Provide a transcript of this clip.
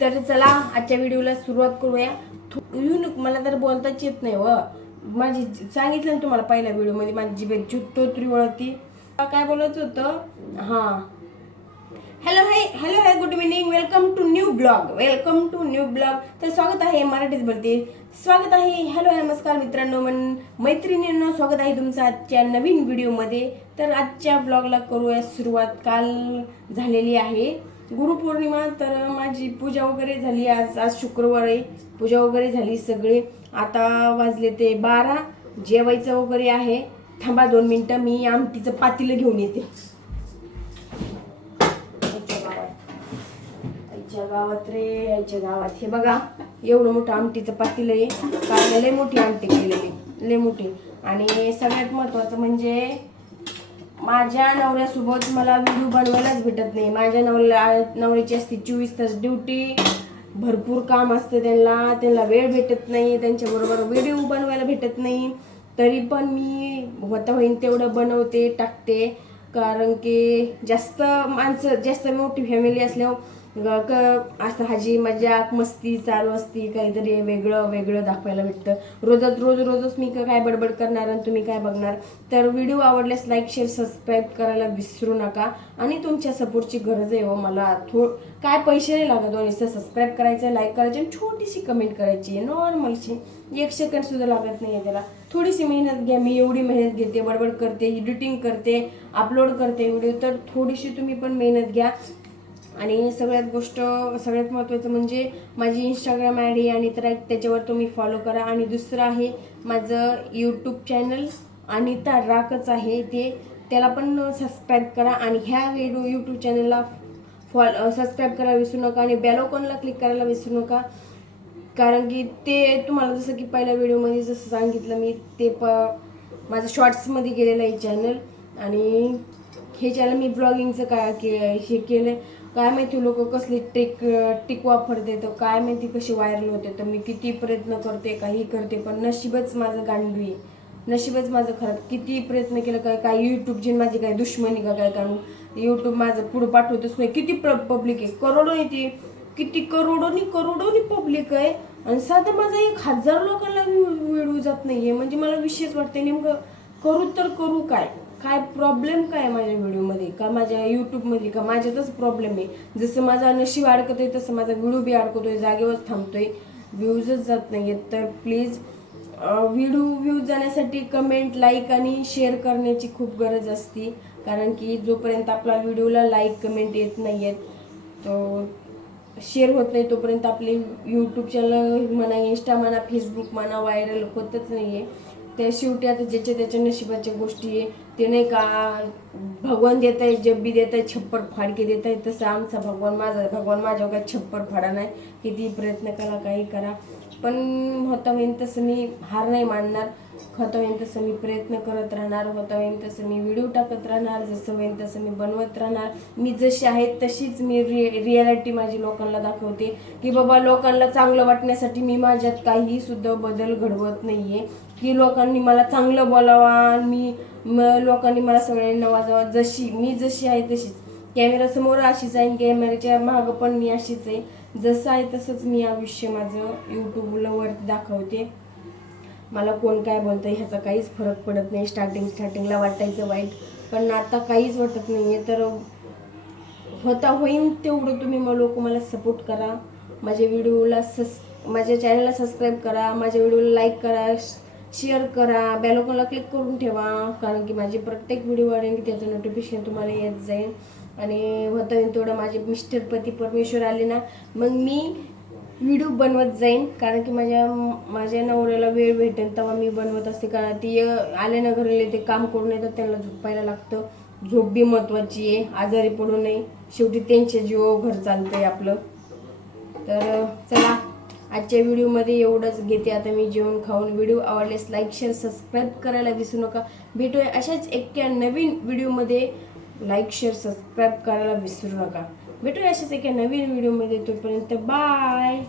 तर चला आजच्या व्हिडिओला सुरुवात करूया. युनिक मला तर बोलताच येत नाही व माझी सांगितलं ना तुम्हाला पहिल्या व्हिडिओमध्ये माझी जिबेची तोत्री वळती काय बोलायचं होतं? हां. Hello hi hello hi good evening welcome to new blog welcome to new blog तर स्वागत आहे मराठीत बोलते स्वागत आहे हॅलो हाय नमस्कार मित्रांनो. मन मैत्रिणींनो स्वागत आहे तुमचं आजच्या नवीन व्हिडिओमध्ये. तर आजच्या ब्लॉगला करूया सुरुवात. काल झालेली आहे. गुरुपौर्णिमा तर माझी पूजा वगैरे झाली आज. आज शुक्रवार आहे. पूजा वगैरे झाली सगळे. आता वाजले ते बारा. जेवायचं वगैरे आहे. थांबा दोन मिनटं. मी आमटीचं पातीलं घेऊन येते. आईच्या गावात. गावात रे. आईच्या गावात. हे बघा एवढं मोठं आमटीचं पातील आहे. कारण लय मोठी आमटी केलेली. लय मोठी. आणि सगळ्यात महत्वाचं म्हणजे माझ्या नवऱ्यासोबत मला व्हिडिओ बनवायलाच भेटत नाही. माझ्या नवऱ्या नवऱ्याची असते चोवीस तास ड्युटी भरपूर काम असतं त्यांना. त्यांना वेळ भेटत नाही त्यांच्याबरोबर व्हिडिओ बनवायला भेटत नाही. तरी पण मी होता होईन तेवढं बनवते टाकते. कारण की जास्त माणसं जास्त मोठी फॅमिली असल्यावर असं हाजी मजाक मस्ती चालू असती काहीतरी वेगळं वेगळं दाखवायला भेटतं. रोजच रोज रोजच मी काय बडबड करणार आणि तुम्ही काय बघणार? तर व्हिडिओ आवडल्यास लाईक शेअर सबस्क्राईब करायला विसरू नका. आणि तुमच्या सपोर्टची गरज आहे हो मला थो काय पैसे नाही लागत हो, दोन्ही सबस्क्राईब करायचं लाईक करायचं आणि छोटीशी कमेंट करायची. आहे नॉर्मलशी एक सेकंड सुद्धा लागत नाही आहे त्याला. थोडीशी मेहनत घ्या मी एवढी मेहनत घेते बडबड करते एडिटिंग करते अपलोड करते व्हिडिओ तर थोडीशी तुम्ही पण मेहनत घ्या. आणि सगळ्यात गोष्ट सगळ्यात महत्त्वाचं म्हणजे माझी इंस्टाग्राम आय डी आणि तर त्याच्यावर तुम्ही फॉलो करा. आणि दुसरं आहे माझं यूट्यूब चॅनल अनिता राकच आहे. ते त्याला पण सबस्क्राईब करा आणि ह्या व्हिडिओ यूट्यूब चॅनलला फॉल सबस्क्राईब करायला विसरू नका आणि बॅलोकॉनला क्लिक करायला विसरू नका. कारण की ते तुम्हाला जसं की पहिल्या व्हिडिओमध्ये जसं सांगितलं मी ते प माझं शॉर्ट्समध्ये गेलेलं आहे चॅनल आणि ह्याच्याला मी ब्लॉगिंगचं काय के हे केलं काय माहिती लोक कसली टेक टिक वापरते तर काय माहिती कशी व्हायरल होते तर मी किती प्रयत्न करते काही करते पण नशीबच माझं गांडू आहे. नशीबच माझं खरं किती प्रयत्न केलं काय काय यूट्यूबची माझी काय दुश्मनी का काय कारण यूट्यूब माझं पुढं पाठवतच नाही. किती पब्लिक आहे. करोडो येते किती करोडोनी करोडोनी पब्लिक आहे. आणि साधं माझा एक हजार लोकांना व्हिडिओ जात नाही आहे म्हणजे मला विशेष वाटते नेमकं करू तर करू काय? काय प्रॉब्लेम काय आहे माझ्या व्हिडिओमध्ये? का माझ्या यूट्यूबमध्ये का माझ्यातच प्रॉब्लेम आहे? जसं माझा नशीब अडकतोय तसं माझा व्हिडिओ बी अडकतोय जागेवरच थांबतोय. व्ह्यूजच जात नाहीयेत. तर प्लीज व्हिडिओ व्ह्यूज जाण्यासाठी कमेंट लाईक आणि शेअर करण्याची खूप गरज असते. कारण की जोपर्यंत आपला व्हिडिओला लाईक कमेंट येत नाही आहेत तो शेअर होत नाही तोपर्यंत आपले यूट्यूब चॅनल म्हणा इंस्टा म्हणा फेसबुक म्हणा व्हायरल होतच नाही आहे त्या शेवटी आता ज्याच्या त्याच्या नशिबाच्या गोष्टी आहे ते नाही का भगवान देत आहे जब बी देत आहे छप्पर फाडके देत आहे तसं आमचा भगवान माझा भगवान माझ्या काही छप्पर फाडा नाही. किती प्रयत्न करा काही करा. पण होता होईन तसं मी हार नाही मानणार. होता होईन तसं मी प्रयत्न करत राहणार. होता होईन तसं मी व्हिडिओ टाकत राहणार. जसं होईन तसं मी बनवत राहणार. मी जशी आहे तशीच मी रि रियालिटी माझी लोकांना दाखवते. की बाबा लोकांना चांगलं वाटण्यासाठी मी माझ्यात काहीसुद्धा बदल घडवत नाही आहे की लोकांनी मला चांगलं बोलावा मी म- लोकांनी मला सगळ्यांनी नवाजावा. जशी मी जशी आहे तशीच. कॅमेरासमोर अशीच आहे कॅमेऱ्याच्या मागं पण मी अशीच आहे. जसं आहे तसंच मी आयुष्य माझं यूट्यूबला वरती दाखवते. मला कोण काय बोलतं ह्याचा काहीच फरक पडत नाही. स्टार्टिंग स्टार्टिंगला वाटायचं वाईट. पण आता काहीच वाटत नाही आहे तर होता होईन तेवढं तुम्ही मग लोक मला सपोर्ट करा. माझ्या व्हिडिओला सस माझ्या चॅनलला सबस्क्राईब करा. माझ्या व्हिडिओला लाईक करा. शेअर करा बॅलोकॉनला क्लिक करून ठेवा कारण की माझे प्रत्येक व्हिडिओ आले की त्याचं नोटिफिकेशन तुम्हाला येत जाईल. आणि होतं येईल तेवढं माझे मिस्टर पती परमेश्वर आले ना मग मी व्हिडिओ बनवत जाईन. कारण की माझ्या माझ्या नवऱ्याला वेळ भेटेल तेव्हा मी बनवत असते. कारण ती आले ना घरी ते काम करून येतात त्यांना झोपायला लागतं. झोप बी महत्त्वाची आहे आजारी पडू नये. शेवटी त्यांचे जीव घर चालतं आहे आपलं. तर चला. आजच्या व्हिडिओमध्ये एवढंच. घेते आता मी जेवण खाऊन व्हिडिओ आवडल्यास लाईक शेअर सबस्क्राईब करायला विसरू नका. भेटूया अशाच एका नवीन व्हिडिओमध्ये. लाईक शेअर सबस्क्राईब करायला विसरू नका. भेटूया अशाच एका नवीन व्हिडिओमध्ये. तोपर्यंत बाय